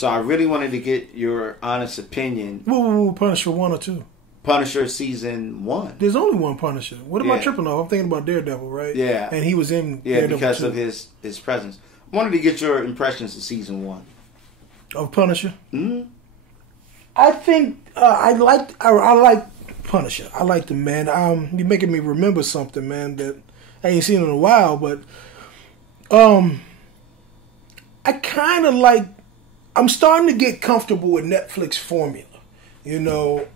So I really wanted to get your honest opinion. Punisher 1 or 2? Punisher season 1. There's only one Punisher. What am I tripping off? I'm thinking about Daredevil, right? Yeah. And he was in Daredevil because 2. of his presence. I wanted to get your impressions of season 1. Of Punisher? Mm-hmm. I think I like Punisher. I like the man. You're making me remember something, man, that I ain't seen in a while, but I kind of like, I'm starting to get comfortable with Netflix formula,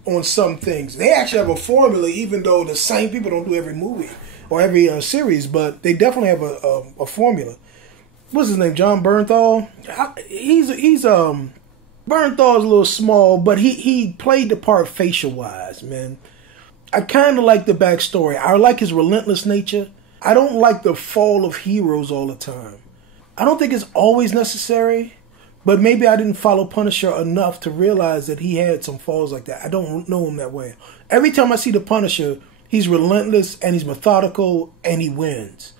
on some things. They actually have a formula, even though the same people don't do every movie or every series, but they definitely have a formula. What's his name? John Bernthal? Bernthal's a little small, but he played the part facial-wise, man. I kind of like the backstory. I like his relentless nature. I don't like the fall of heroes all the time. I don't think it's always necessary, but maybe I didn't follow Punisher enough to realize that he had some falls like that. I don't know him that way. Every time I see the Punisher, he's relentless and he's methodical and he wins.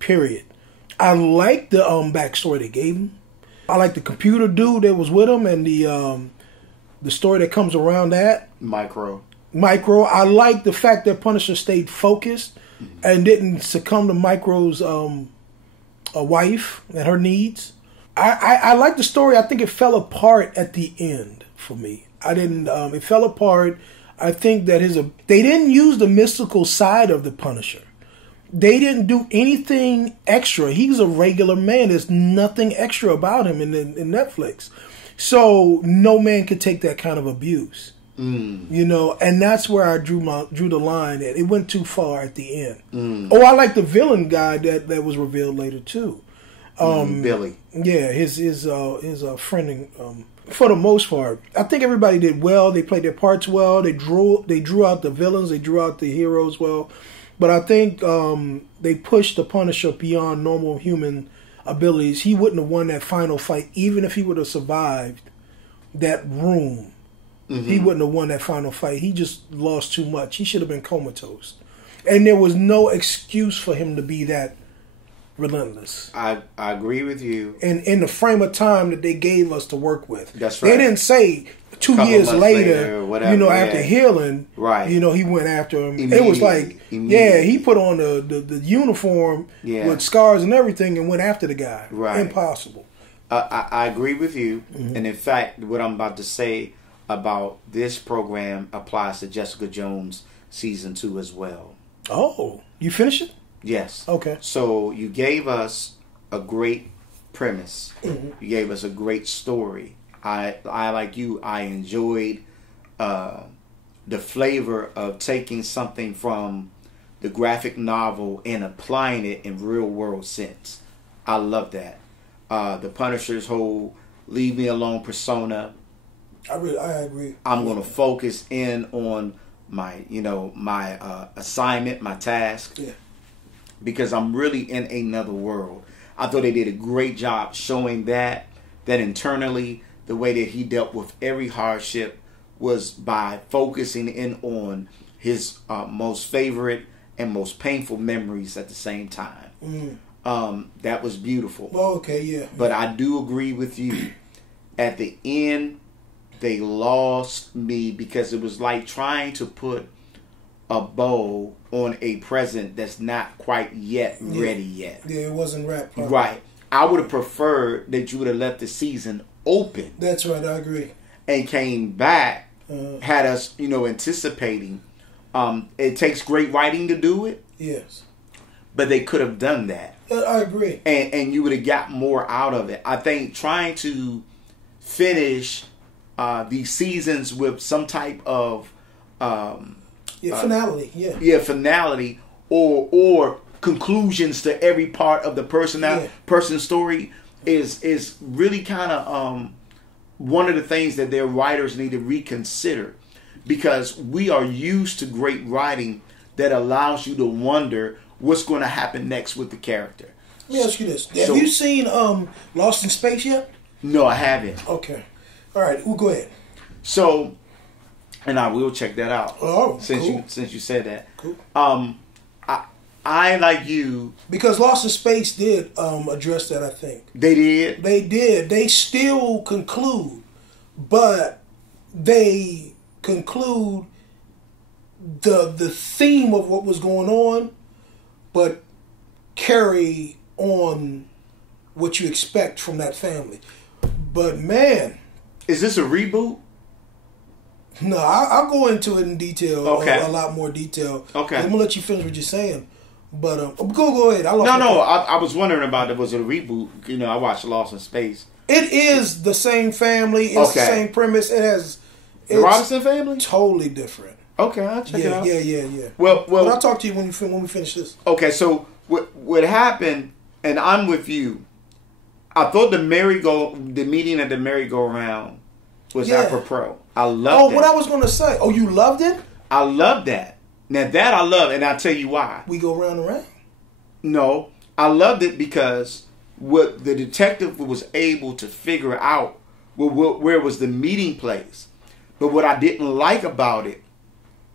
Period. I like the backstory they gave him. I like the computer dude that was with him and the story that comes around that. Micro. I like the fact that Punisher stayed focused and didn't succumb to Micro's wife and her needs. I like the story. I think it fell apart at the end for me. I didn't. It fell apart. I think that they didn't use the mystical side of the Punisher. They didn't do anything extra. He's a regular man. There's nothing extra about him in Netflix. So no man could take that kind of abuse. And that's where I drew the line at. It went too far at the end. I like the villain guy that was revealed later too. Billy. Yeah, his friend. For the most part, I think everybody did well. They played their parts well. They drew out the villains. They drew out the heroes well. But I think they pushed the Punisher beyond normal human abilities. He wouldn't have won that final fight, even if he would have survived that room. He wouldn't have won that final fight. He just lost too much. He should have been comatose. And there was no excuse for him to be that relentless. I agree with you. And in the frame of time that they gave us to work with. That's right. They didn't say 2 years later, whatever, after healing, right. He went after him. It was like, he put on the uniform with scars and everything and went after the guy. Right. Impossible. I agree with you. And in fact, what I'm about to say about this program applies to Jessica Jones season 2 as well. Oh, you finished it? Yes. Okay. So you gave us a great premise. You gave us a great story. I like you, I enjoyed the flavor of taking something from the graphic novel and applying it in real world sense. I love that. The Punisher's whole leave me alone persona. I agree. I'm going to focus in on my assignment, my task. Yeah. Because I'm really in another world. I thought they did a great job showing that internally, the way that he dealt with every hardship was by focusing in on his most favorite and most painful memories at the same time. That was beautiful. Well, okay, yeah. But I do agree with you. At the end, they lost me because it was like trying to put a bow on a present that's not quite ready yet. Yeah, it wasn't wrapped properly. Right. I would have preferred that you would have left the season open. That's right, I agree. And came back, had us, anticipating. It takes great writing to do it. Yes. But they could have done that. I agree. And you would have got more out of it. I think trying to finish these seasons with some type of finality. Finality or conclusions to every part of the person's story is really kind of one of the things that their writers need to reconsider, because we are used to great writing that allows you to wonder what's going to happen next with the character. Let me ask you this: have you seen Lost in Space yet? No, I haven't. Okay, all right. Well, go ahead. So, and I will check that out. Oh, since cool. you said that. Cool. I, like you, because Lost in Space did address that. I think they did. They did. They still conclude, but they conclude the theme of what was going on, but carry on what you expect from that family. But man, is this a reboot? No, I'll go into it in detail. Okay. A lot more detail. Okay. I'm gonna let you finish what you're saying. But go ahead. I was wondering about it. Was it a reboot? You know, I watched Lost in Space. It is the same family. It's the same premise. The Robinson family. Totally different. Okay, I'll check it out. Yeah. Well, but I'll talk to you when we finish this. Okay, so what happened? And I'm with you. I thought the meeting at the merry-go-round was apropos. I loved it. What I was going to say. Oh, you loved it? I loved that. Now that I love, and I'll tell you why. We go round and round? No, I loved it because what the detective was able to figure out where was the meeting place. But what I didn't like about it,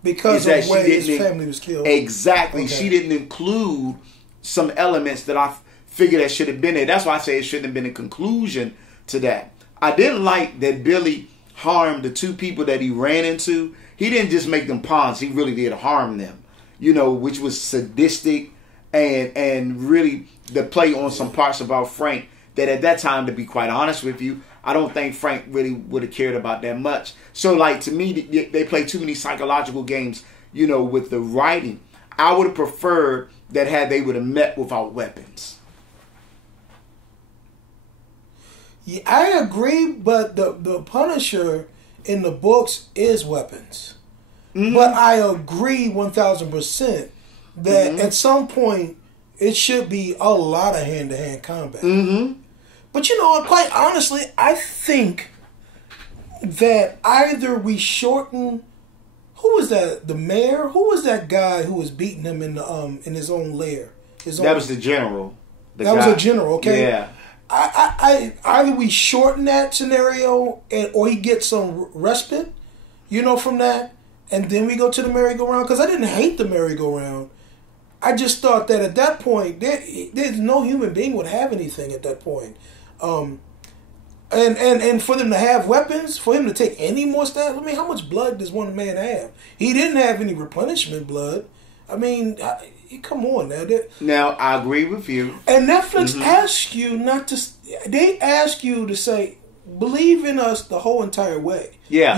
because of the way his family was killed. Exactly. Okay. She didn't include some elements that I figured that should have been there. That's why I say it shouldn't have been a conclusion to that. I didn't like that Billy harmed the two people that he ran into. He didn't just make them pawns. He really did harm them, which was sadistic and really the play on some parts about Frank that at that time, to be quite honest with you, I don't think Frank really would have cared about that much. So, like, to me, they play too many psychological games, with the writing. I would have preferred that they would have met without weapons. Yeah, I agree, but the Punisher in the books is weapons. Mm-hmm. But I agree 1,000% that at some point it should be a lot of hand-to-hand combat. Mm-hmm. But quite honestly, I think that either we shorten. Who was that? The mayor? Who was that guy who was beating him in his own lair? That was the general. Was a general. Okay. Yeah. I either we shorten that scenario or he gets some respite, from that, and then we go to the merry-go-round. Because I didn't hate the merry-go-round. I just thought that at that point there's no human being would have anything at that point. And for them to have weapons, for him to take any more stabs, how much blood does one man have? He didn't have any replenishment blood. Come on now. Now, I agree with you. And Netflix asks you not to, they ask you to say, believe in us the whole entire way. Yeah.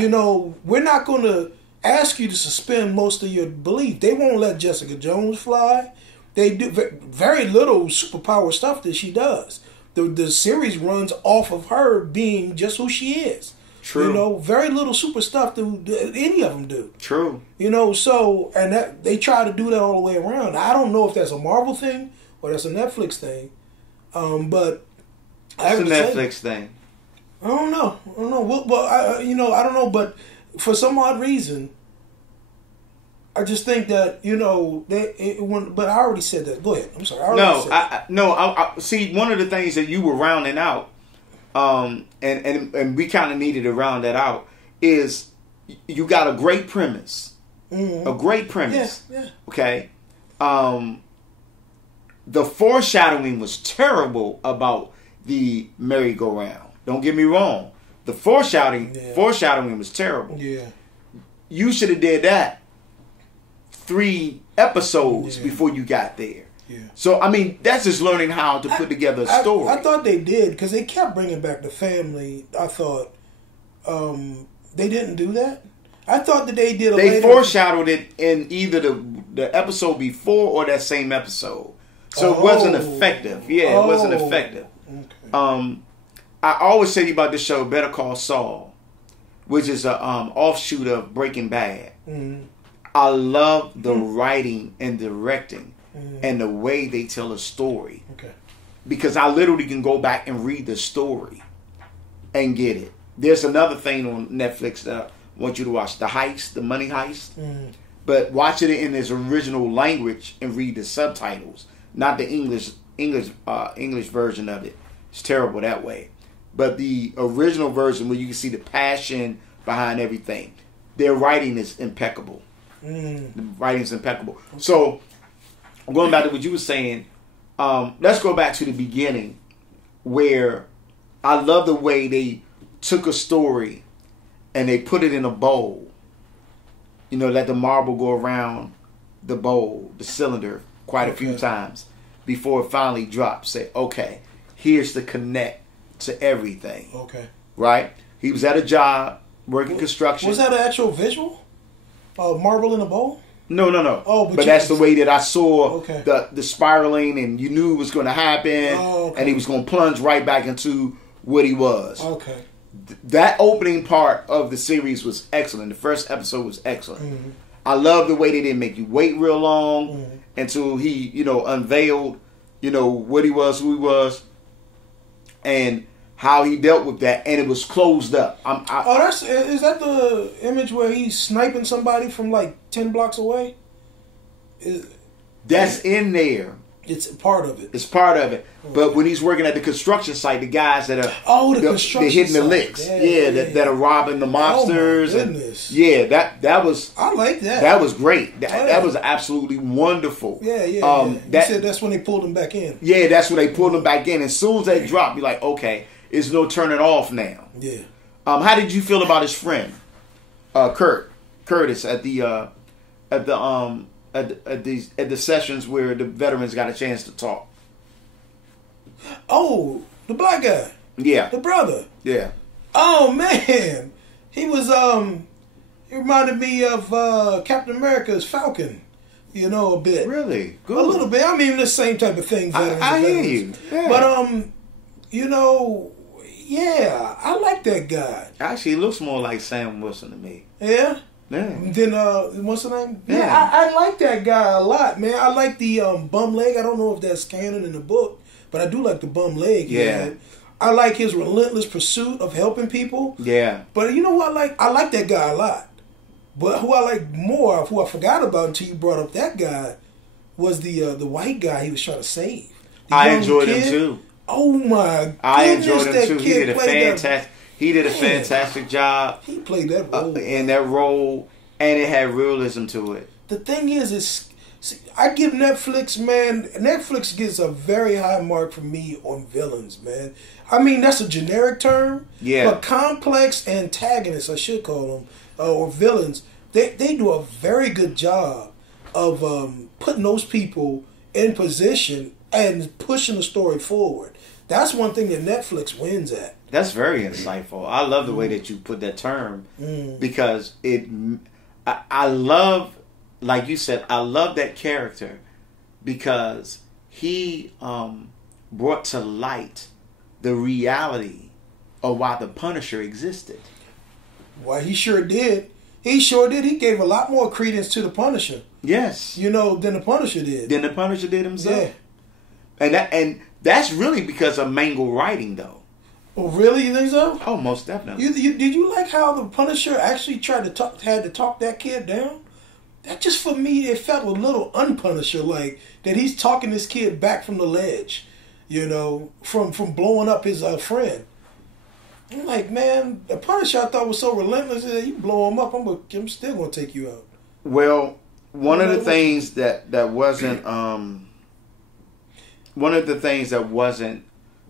We're not going to ask you to suspend most of your belief. They won't let Jessica Jones fly. They do very little superpower stuff that she does. The series runs off of her being just who she is. True. Very little super stuff that any of them do. True. So, and that they try to do that all the way around. I don't know if that's a Marvel thing or that's a Netflix thing. But it's a Netflix thing. I don't know. I don't know. But for some odd reason, I just think that but I already said that. Go ahead. I'm sorry. I see. One of the things that you were rounding out, and we kind of needed to round that out, is you got a great premise. Mm-hmm. A great premise. Yeah. Okay. The foreshadowing was terrible about the merry-go-round. Don't get me wrong. The foreshadowing was terrible. Yeah. You should have did that 3 episodes before you got there. Yeah. So, that's just learning how to put together a story. I thought they did, because they kept bringing back the family. I thought they didn't do that. I thought that they did They foreshadowed it in either the episode before or that same episode. So it wasn't effective. Yeah, it wasn't effective. Okay. I always say to you about this show, Better Call Saul, which is a offshoot of Breaking Bad. Mm-hmm. I love the writing and directing and the way they tell a story. Okay. Because I literally can go back and read the story and get it. There's another thing on Netflix that I want you to watch, The Heist, The Money Heist. Mm. But watch it in its original language and read the subtitles, not the English version of it. It's terrible that way. But the original version where you can see the passion behind everything, their writing is impeccable. The writing is impeccable. So going back to what you were saying, let's go back to the beginning where I love the way they took a story and they put it in a bowl. You know, let the marble go around the bowl, the cylinder, quite a few times before it finally drops. Say, okay, here's the connect to everything. Okay. Right? He was at a job, working construction. Was that an actual visual? Marble in a bowl? No. Oh, but that's the way that I saw Okay. the spiraling, and you knew it was going to happen, Oh, okay. and he was going to plunge right back into what he was. Okay. That opening part of the series was excellent. The first episode was excellent. Mm-hmm. I love the way they didn't make you wait real long until he, unveiled, what he was, who he was, and how he dealt with that, and it was closed up. Is that the image where he's sniping somebody from like 10 blocks away? That's in there. It's part of it. It's part of it. But when he's working at the construction site, the guys that are construction they're hitting the site. licks, Yeah. that are robbing the mobsters. Oh my goodness. And that was. I like that. That was great. That was absolutely wonderful. Yeah. You said that's when they pulled him back in. Yeah, that's when they pulled him back in. As soon as they dropped, you're like, okay, it's no turning off now. Yeah. How did you feel about his friend, Curtis, at the sessions where the veterans got a chance to talk? Oh, the black guy. Yeah. The brother. Yeah. Oh man, he was he reminded me of Captain America's Falcon. A bit. Really? Good. A little bit. I mean, the same type of thing. I hear you. Yeah. But yeah, I like that guy. Actually, he looks more like Sam Wilson to me. Yeah. Yeah. Then what's the name? Yeah. I like that guy a lot, man. I like the bum leg. I don't know if that's canon in the book, but I do like the bum leg. Yeah. Man. I like his relentless pursuit of helping people. Yeah. But you know what? I like that guy a lot. But who I like more, who I forgot about until you brought up that guy, was the white guy he was trying to save. I enjoyed him too. Oh my goodness, I enjoyed him that too. He did a fantastic job. He played that role in that role, and it had realism to it. The thing is I give Netflix, man. Netflix gets a very high mark for me on villains, man. I mean, that's a generic term. Yeah. But complex antagonists, I should call them, or villains, they do a very good job of putting those people in position and pushing the story forward. That's one thing that Netflix wins at. That's very insightful. I love the way that you put that term because I love, like you said, I love that character because he brought to light the reality of why the Punisher existed. Well, he sure did. He sure did. He gave a lot more credence to the Punisher. Yes. Than the Punisher did. Than the Punisher did himself. Yeah. And that's really because of Mangle writing, though. Oh, really? You think so? Oh, most definitely. Did you like how the Punisher actually had to talk that kid down? That just, for me, it felt a little unpunisher-like, that he's talking this kid back from the ledge, from blowing up his friend. I'm like, man, the Punisher I thought was so relentless that you blow him up, I'm still going to take you out. Well, one of the things that wasn't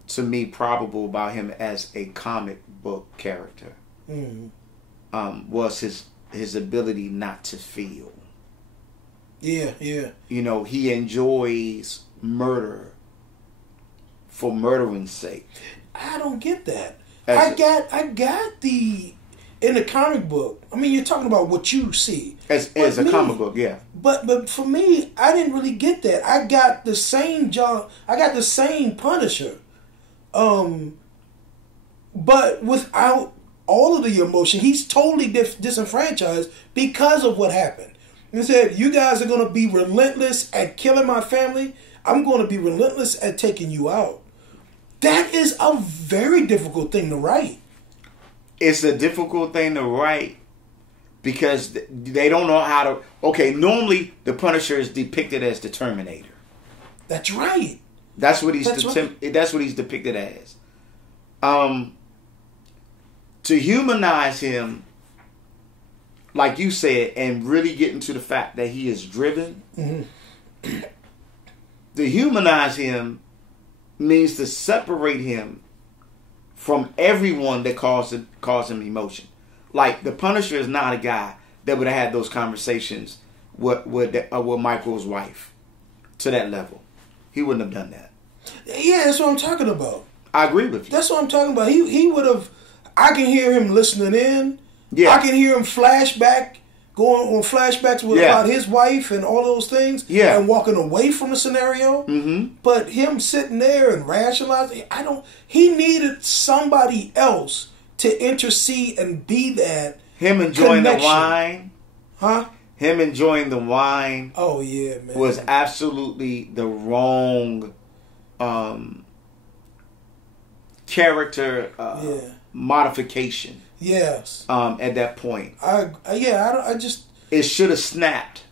to me probable about him as a comic book character was his ability not to feel. Yeah. He enjoys murder for murdering's sake. I don't get that. I got the in the comic book. I mean, you're talking about what you see as a comic book, yeah. But for me, I didn't really get that. I got the same Punisher, but without all of the emotion. He's totally disenfranchised because of what happened. He said, "You guys are going to be relentless at killing my family. I'm going to be relentless at taking you out." That is a very difficult thing to write. It's a difficult thing to write because they don't know how to... Okay, normally the Punisher is depicted as the Terminator. That's right. That's what he's depicted as. To humanize him, like you said, and really get into the fact that he is driven, To humanize him means to separate him from everyone that caused him emotion. Like, the Punisher is not a guy that would have had those conversations with Michael's wife to that level. He wouldn't have done that. Yeah, that's what I'm talking about. I agree with you. That's what I'm talking about. He would have. I can hear him listening in. Yeah. I can hear him going on flashbacks about his wife and all those things. Yeah. And walking away from the scenario. Mm-hmm. But him sitting there and rationalizing, he needed somebody else to intercede and be that. Him enjoying connection. the wine. Huh? Him enjoying the wine. Oh, yeah, man. Was absolutely the wrong character modification. Yes. At that point. I just. It should have snapped.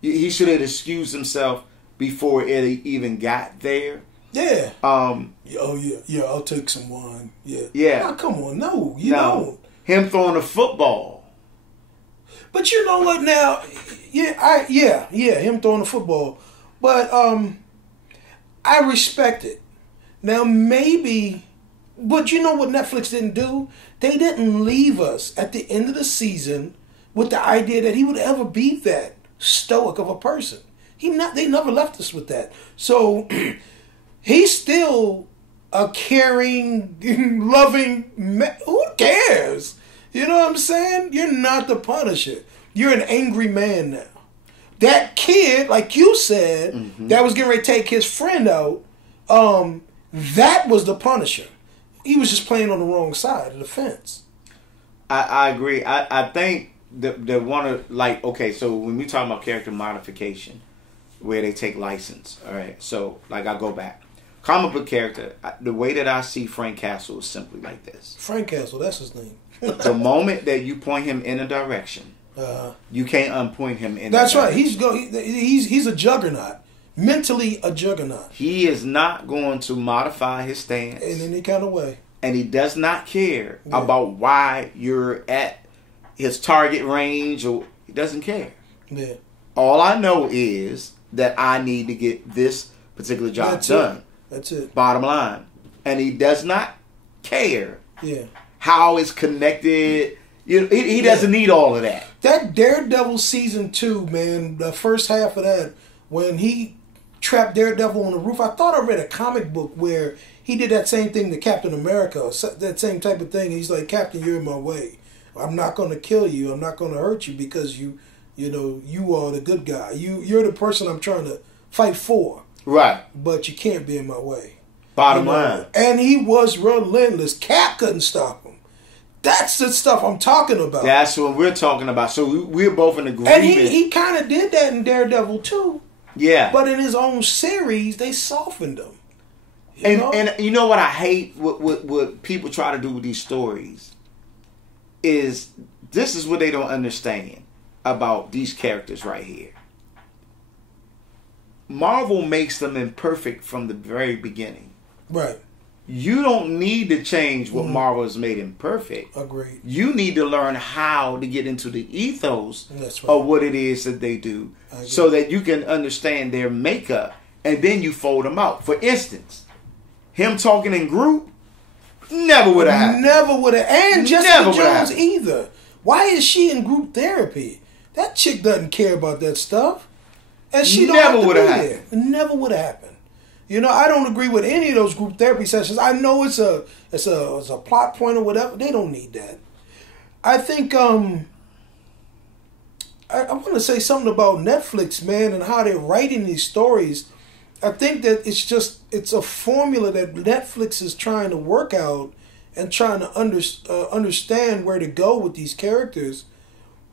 He should have excused himself before it even got there. Yeah. Yeah. I'll take some wine. Yeah. Yeah. Oh, come on, no, you don't. Him throwing a football. But you know what? Now, him throwing the football. But I respect it. Now maybe, but you know what Netflix didn't do? They didn't leave us at the end of the season with the idea that he would ever be that stoic of a person. They never left us with that. So he's still a caring, loving man. Who cares? You know what I'm saying? You're not the Punisher. You're an angry man now. That kid, like you said, that was getting ready to take his friend out, that was the Punisher. He was just playing on the wrong side of the fence. I agree. I think that one of, like, okay, so when we talk about character modification, where they take license, all right, so, like, I go back. Comic book character, the way that I see Frank Castle is simply like this. Frank Castle, that's his name. The moment that you point him in a direction, you can't unpoint him in. That's right. Direction. He's a juggernaut, mentally a juggernaut. He is not going to modify his stance in any kind of way, and he does not care about why you're at his target range, or he doesn't care. Yeah. All I know is that I need to get this particular job done. That's it. Bottom line, and he does not care. Yeah. How it's connected. He doesn't need all of that. That Daredevil season 2, man, the first half of that, when he trapped Daredevil on the roof, I thought I read a comic book where he did that same thing to Captain America, that same type of thing. He's like, Captain, you're in my way. I'm not going to kill you. I'm not going to hurt you because you are the good guy. You're the person I'm trying to fight for. Right. But you can't be in my way. Bottom line. And he was relentless. Cap couldn't stop him. That's the stuff I'm talking about. That's what we're talking about. So we're both in agreement. And he kind of did that in Daredevil too. Yeah. But in his own series, they softened him. And you know what I hate? What people try to do with these stories is this is what they don't understand about these characters right here. Marvel makes them imperfect from the very beginning. Right. You don't need to change what Marvel has made imperfect. Agreed. You need to learn how to get into the ethos That's right. of what it is that they do so that you can understand their makeup and then you fold them out. For instance, him talking in group never would have happened. Never would have. And Jessica Jones either. Why is she in group therapy? That chick doesn't care about that stuff. And she never would have happened. It never would have happened. I don't agree with any of those group therapy sessions. I know it's a plot point or whatever. They don't need that. I think I want to say something about Netflix, man, and how they're writing these stories. I think that it's a formula that Netflix is trying to work out and trying to understand where to go with these characters.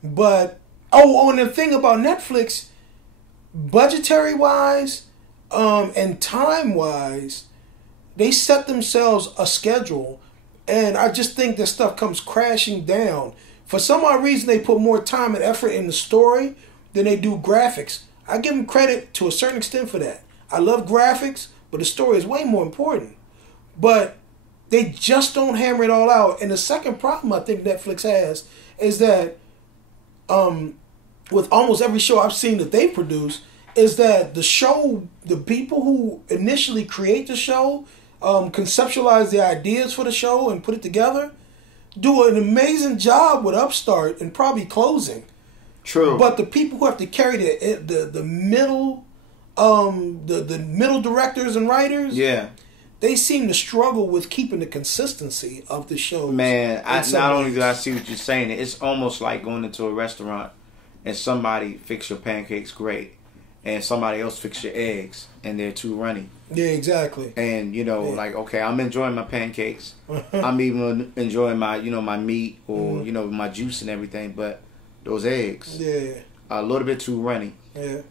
But and the thing about Netflix, budgetary wise, and time wise, they set themselves a schedule, and I just think that stuff comes crashing down. For some odd reason, they put more time and effort in the story than they do graphics. I give them credit to a certain extent for that. I love graphics, but the story is way more important. But they just don't hammer it all out. And the second problem I think Netflix has is that with almost every show I've seen that they produce, is that the show, the people who initially create the show, conceptualize the ideas for the show and put it together, do an amazing job with Upstart and probably closing. True. But the people who have to carry the middle, the middle directors and writers, they seem to struggle with keeping the consistency of the show. Man, not only do I see what you're saying, it's almost like going into a restaurant and somebody fix your pancakes great, and somebody else fix your eggs, and they're too runny. Yeah, exactly. And like, okay, I'm enjoying my pancakes. I'm even enjoying my, my meat or my juice and everything, but those eggs, are a little bit too runny. Yeah.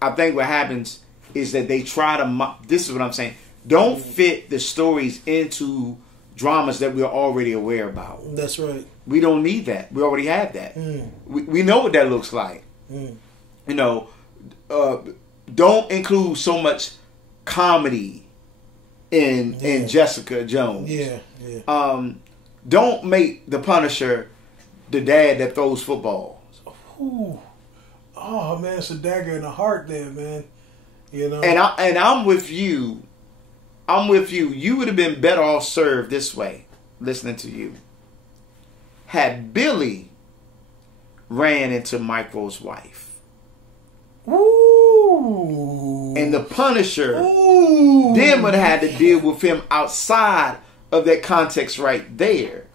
I think what happens is that they try to. This is what I'm saying. Don't fit the stories into dramas that we're already aware about. That's right. We don't need that. We already have that. We know what that looks like. Don't include so much comedy in Jessica Jones. Yeah. Don't make the Punisher the dad that throws footballs. Ooh. Oh man, it's a dagger in the heart there, man. And I'm with you. You would have been better off served this way, listening to you. Had Billy ran into Micro's wife. Ooh. And the Punisher then would have had to deal with him outside of that context right there.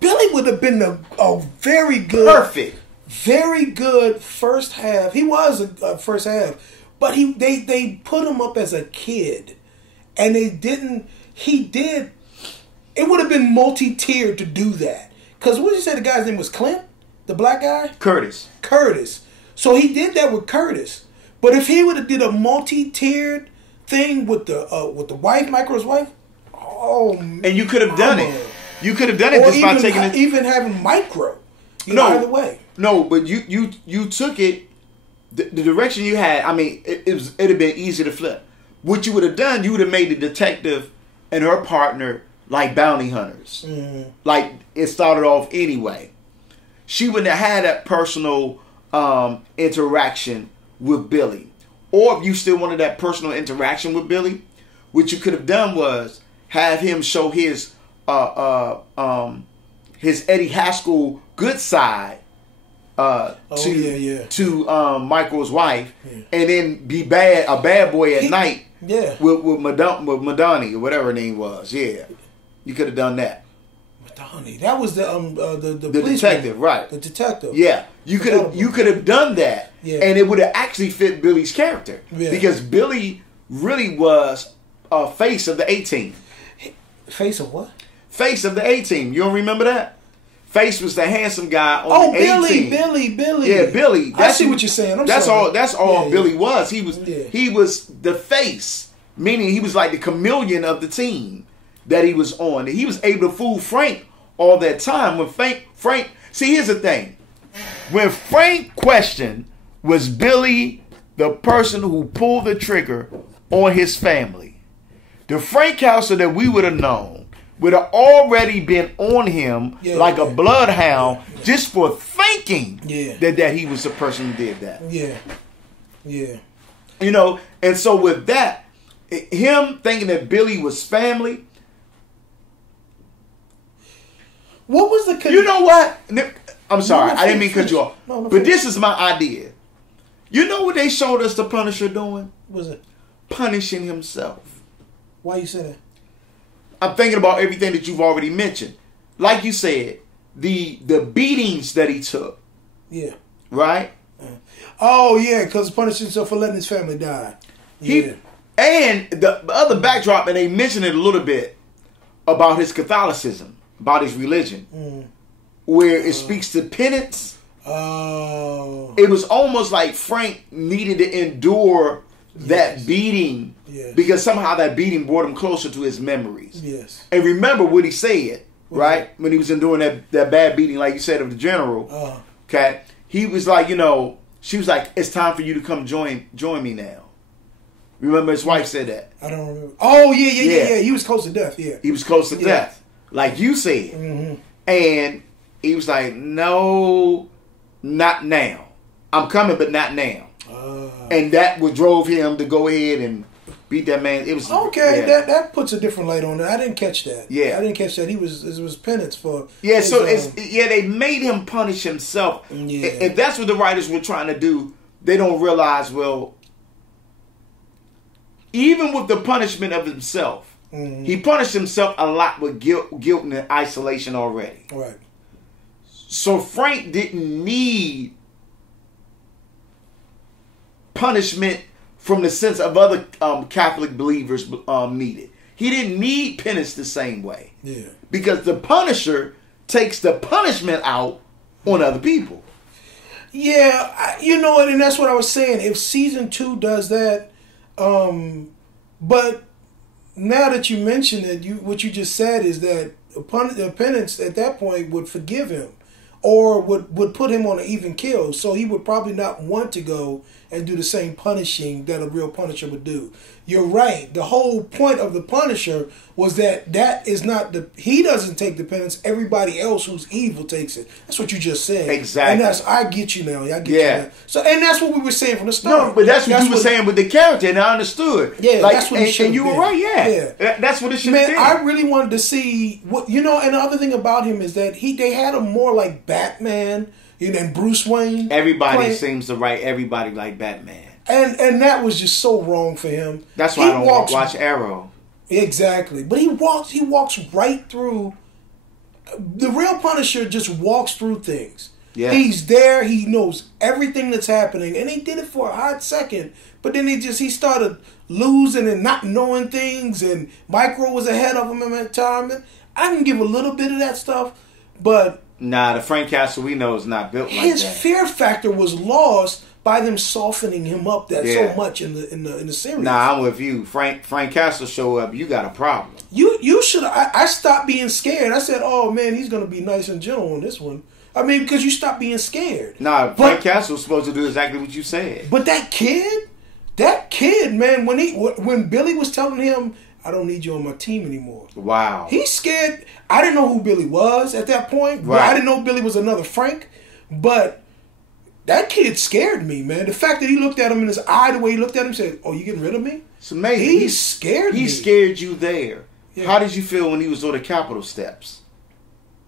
Billy would have been a very good... Perfect. Very good first half. He was a first half. But they put him up as a kid. And they didn't... He did... It would have been multi-tiered to do that. Because what did you say the guy's name was? Clint? The black guy? Curtis. So he did that with Curtis. But if he would have did a multi-tiered thing with the wife, Micro's wife, and you could have done it. You could have done it just by taking it. Even having Micro. Either way. No, but you took it the direction you had. I mean, it'd have been easy to flip. What you would have done, you would have made the detective and her partner like bounty hunters. Mm-hmm. Like it started off anyway. She wouldn't have had that personal interaction with Billy. Or if you still wanted that personal interaction with Billy, what you could have done was have him show his Eddie Haskell good side to Michael's wife, and then be a bad boy at night with Madani or whatever her name was. Yeah, you could have done that. Madani, that was the detective, right? The detective. Yeah, you could have done that, and it would have actually fit Billy's character because Billy really was a face of the A-Team. Face of what? Face of the A-Team. You don't remember that? Face was the handsome guy on the A-Team. Billy. Yeah, Billy. I see what you're saying. That's all Billy was. He was the face, meaning he was like the chameleon of the team that he was on. He was able to fool Frank all that time. When Frank, see, here's the thing. When Frank questioned, was Billy the person who pulled the trigger on his family? The Frank Castle that we would have known would have already been on him like a bloodhound just for thinking that he was the person who did that. Yeah. And so with that, him thinking that Billy was family. What was the... You know what? I'm sorry. I didn't mean to cut you off. No, but this is my idea. You know what they showed us the Punisher doing? What was it? Punishing himself. Why you say that? I'm thinking about everything that you've already mentioned. Like you said, the beatings that he took. Yeah. Right? Oh, yeah, because punishing himself for letting his family die. Yeah. And the other backdrop, and they mentioned it a little bit, about his Catholicism, about his religion, where it speaks to penance. Oh. It was almost like Frank needed to endure that beating because somehow that beating brought him closer to his memories. Yes. And remember what he said, right? When he was doing that bad beating, like you said, of the general. Okay. He was like, she was like, it's time for you to come join me now. Remember his wife said that. I don't remember. Oh, yeah. He was close to death, He was close to death. Like you said. Mm-hmm. And he was like, no, not now. I'm coming, but not now. And that what drove him to go ahead and beat that man. It was okay. That puts a different light on it. I didn't catch that. Yeah, I didn't catch that. It was penance for. Yeah, his, so they made him punish himself. Yeah. If that's what the writers were trying to do, they don't realize. Well, even with the punishment of himself, he punished himself a lot with guilt and isolation already. Right. So Frank didn't need punishment from the sense of other Catholic believers needed. He didn't need penance the same way. Yeah. Because the Punisher takes the punishment out on other people. Yeah, you know what, and that's what I was saying. If season 2 does that, but now that you mention it, what you just said is that the penance at that point would forgive him, or would put him on an even kill. So he would probably not want to go and do the same punishing that a real Punisher would do. You're right. The whole point of the Punisher was that is not he doesn't take the penance. Everybody else who's evil takes it. That's what you just said. Exactly. And I get you now. I get you now. So, and that's what we were saying from the start. No, but that's what you were saying with the character, and I understood. Yeah, like, that's what it should have been. And you were right, yeah. That's what it should have been. Man, I really wanted to see what, and the other thing about him is that they had him more like Batman, and Bruce Wayne. Everybody seems to write everybody like Batman. And that was just so wrong for him. That's why I don't watch Arrow. Exactly. But he walks right through. The real Punisher just walks through things. Yeah. He's there, he knows everything that's happening, and he did it for a hot second, but then he started losing and not knowing things, and Micro was ahead of him at that time. And I can give a little bit of that stuff, but the Frank Castle we know is not built like that. His fear factor was lost by them softening him up so much in the series. I'm with you. Frank Castle show up, you got a problem. You should. I stopped being scared. I said, "Oh man, he's gonna be nice and gentle on this one." I mean, because you stopped being scared. Frank Castle was supposed to do exactly what you said. But that kid, man, when Billy was telling him, "I don't need you on my team anymore." Wow. He's scared. I didn't know who Billy was at that point. Right. I didn't know Billy was another Frank, but. That kid scared me, man. The fact that he looked at him in his eye, the way he looked at him, and said, "Oh, you getting rid of me?" It's amazing. He scared me. He scared you there. Yeah. How did you feel when he was on the Capitol steps?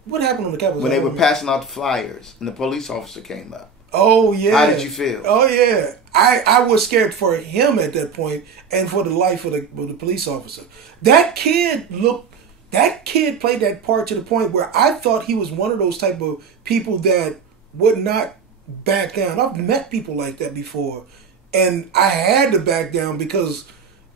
What happened on the Capitol? When they were passing out the flyers and the police officer came up. Oh yeah. How did you feel? Oh yeah. I was scared for him at that point and for the life of the police officer. That kid played that part to the point where I thought he was one of those type of people that would not back down. I've met people like that before, and I had to back down because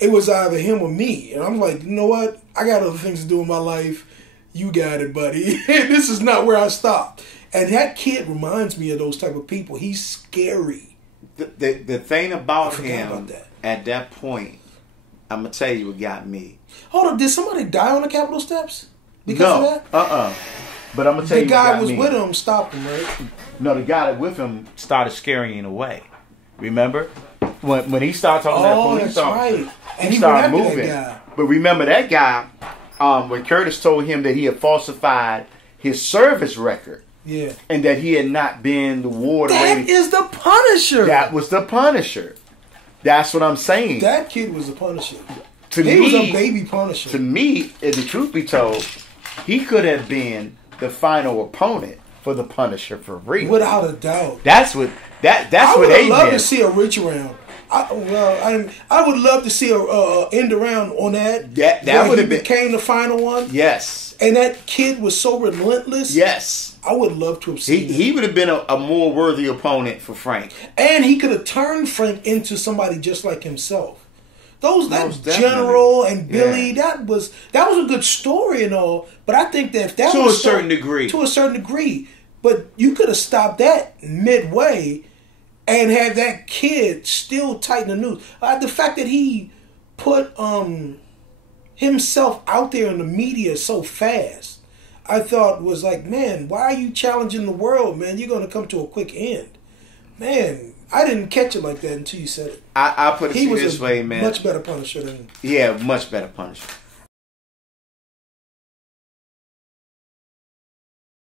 it was either him or me. And I'm like, you know what? I got other things to do in my life. You got it, buddy. This is not where I stopped. And that kid reminds me of those type of people. He's scary. The thing about him at that point, I'm gonna tell you what got me. Hold up, did somebody die on the Capitol steps because of that? But I'm gonna tell you, the guy was with him, stopped him, right? No, the guy with him started scaring away. Remember when he started talking to that police officer, right. And he started moving. But remember that guy, when Curtis told him that he had falsified his service record, and that he had not been the ward. That is the Punisher. That was the Punisher. That's what I'm saying. That kid was the Punisher. He was a baby Punisher. To me, if the truth be told, he could have been the final opponent for the Punisher for real, without a doubt. That's what that's I what they would love to see a reach around. I would love to see a end around on that. That would have became the final one. Yes, and that kid was so relentless. Yes, I would love to have seen. He would have been a more worthy opponent for Frank, and he could have turned Frank into somebody just like himself. That General and Billy, that was a good story and all, but I think that if that to a certain degree, but you could have stopped that midway and had that kid still tighten the noose. The fact that he put himself out there in the media so fast, I thought was like, man, why are you challenging the world, man? You're going to come to a quick end, man. I didn't catch it like that until you said it. I put it this way, man. Much better Punisher than him. Yeah, much better Punisher.